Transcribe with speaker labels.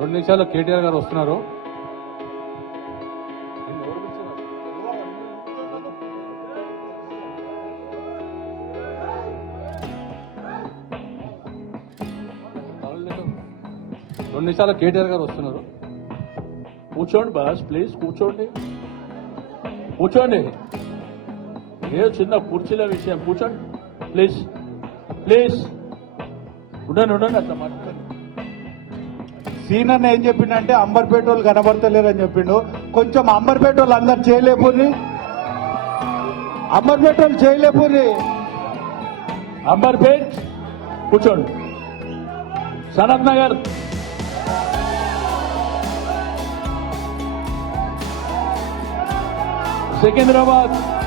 Speaker 1: రెండు నిమిషాల్లో కేటీఆర్ గారు వస్తున్నారు. రెండు నిమిషాల్లో కేటీఆర్ గారు వస్తున్నారు.
Speaker 2: కూర్చోండి బాస్ ప్లీజ్ కూర్చోండి. కూర్చోండి. ఏ చిన్న కుర్చీల విషయం. కూర్చోండి. ప్లీజ్. ప్లీజ్. ఉండండి ఉండండి అట్లా మాట్లాడండి.
Speaker 3: సీన్ ఏం చెప్పిండంటే అంబర్పేట వాళ్ళు కనబడతలేరు అని చెప్పిండు. కొంచెం అంబర్పేట వాళ్ళు అందరు చేయలేపుర్రి అంబర్పేట వాళ్ళు చేయలేపుర్రి
Speaker 2: అంబర్పేట్ కూర్చోండి. సనత్ నగర్. సికింద్రాబాద్.